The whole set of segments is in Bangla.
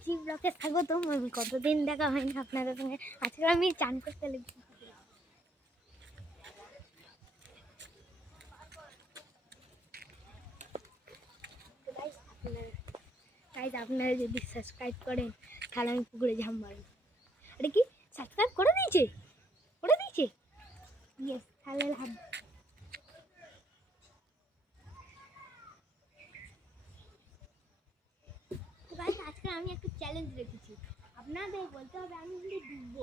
জি ব্লগে স্বাগতম। আমি কতদিন দেখা হয়নি আপনাদের সঙ্গে। আজকে আমি চান করতে লেগেছি। আপনারা যদি সাবস্ক্রাইব করেন তাহলে আমি পুকুরে ঝাঁপ মারব। আরে কি সাবস্ক্রাইব করে দিয়েছে? ইয়েস, তাহলে লাভ। আজকে আমি একটা চ্যালেঞ্জ রেখেছি। আপনাদের বলতে হবে আমি কিন্তু ডুববো,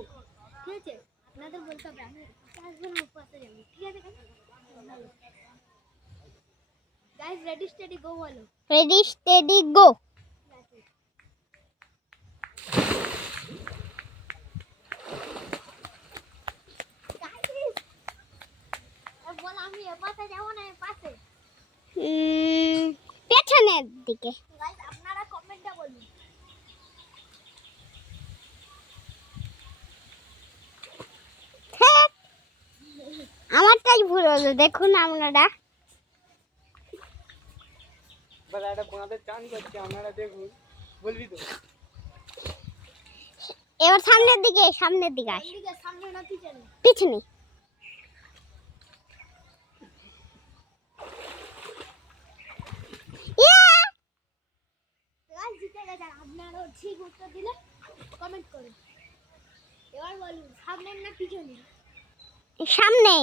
ঠিক আছে? আপনাদের বলতে হবে আমি আসবেন উপরে যাবো, ঠিক আছে গাইস? রেডি স্টেডি গো বলো। Ready steady go. বল আমি এ পাশে যাব না এ পাশে? পেছনের দিকে। গাইস আপনারা কমেন্টে বলুন। আমারটাই ভুল হলো, দেখুন আপনারা। বল এটা বোনাদের চান করছে, আপনারা দেখুন, বলবি তো? এবার সামনের দিকে আয়। সামনে না পিছনে? পিছনে। আপনারা ঠিক উত্তর দিলে কমেন্ট করুন। এবার বলুন সামনে না পিছনে? সামনে।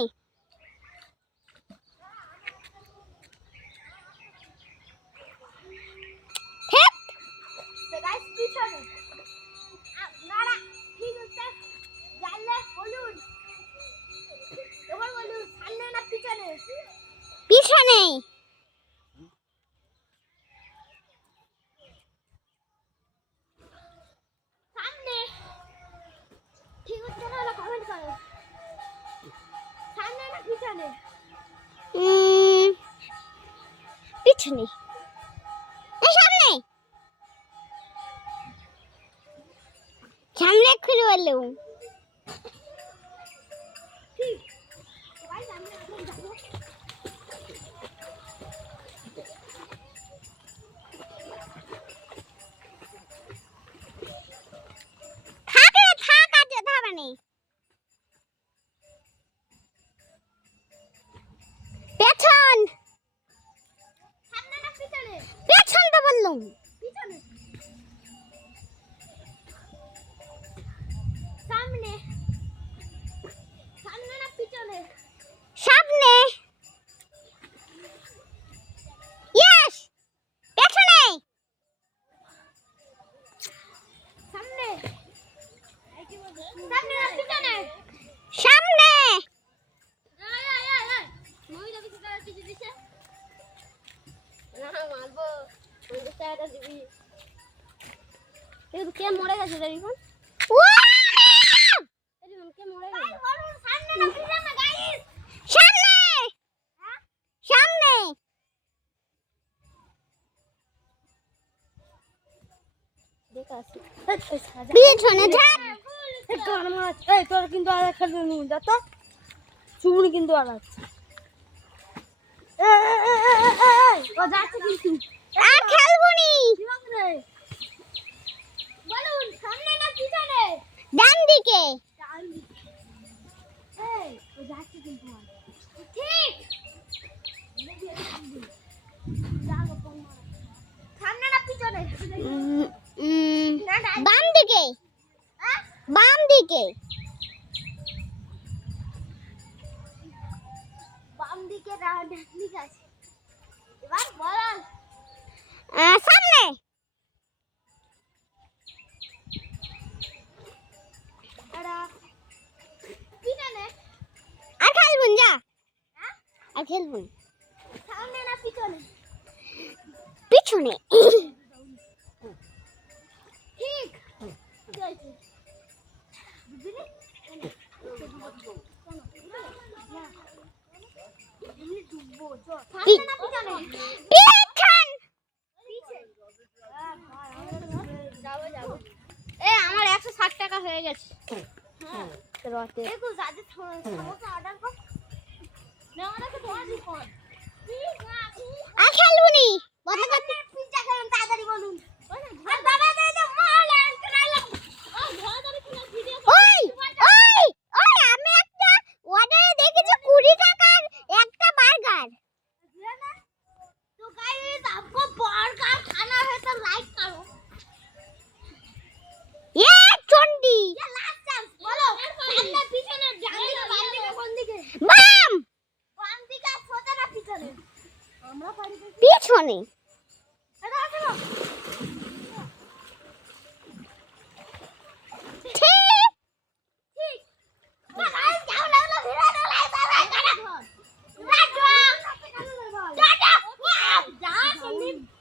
পিছনে। আপনারা ঠিক উত্তর জানলে বলুন। এবার বলুন সামনে না পিছনে? পিছনে। সামনে। ঠিক উত্তর হলো কমেন্ট করো। সামনে না পিছনে? পিছনে। সামনে। সামনে খুলে বললো। ঠিক। গাইস আমরা এখন যাব। থাক আছে যাবে না। পেছন। সামনে না পিছনে? পেছন তো বললাম। পিছনে। সামনে। সামনে না পিছনে? সামনে। ইয়েস। পেছনে। সামনে। সামনে না পিছনে? সামনে। মহিলা কিছু টাকা কিছু দিছে না মারবো। 50 টাকা দিবি। এই কে মরে গেছে দেখুন। কে মরে গেছে? সামনে না পিছনে গাইস? সামনে। হ্যাঁ সামনে। দেখ আসি। পিছনে থাক। এই তোর কিন্তু আর খেলবি না যা তো। চুমনি কিন্তু আর আছে। ও যাচ্ছে কিন্তু। আর খেলবো নি। বলুন সামনে না পিছনে? ডান দিকে। ডান দিকে। এই ও যাচ্ছে কিন্তু। ঠিক। সামনে না পিছনে? বাম দিকে। বাম দিকে। বাম দিকে ডান দিকে আছে। এবার বল। সামনে। পিছনে। আর খেলবুন যা। আর খেলবুন। সামনে না পিছনে? পিছনে। ঠিক। বুঝলি? সামনে না পিছনে? পিছন। যাবো। এ আমার 160 টাকা হয়ে গেছে। হ্যাঁ রতে দেখো যাদের সমস্যা অর্ডার কর না আমাকে তোমার ফোন আর খেলবো নি বন্ধ করতে। পিজ্জা খেলাম তাড়াতাড়ি বলুন। আর দাদা দে মাল কিচ্ছু নেই।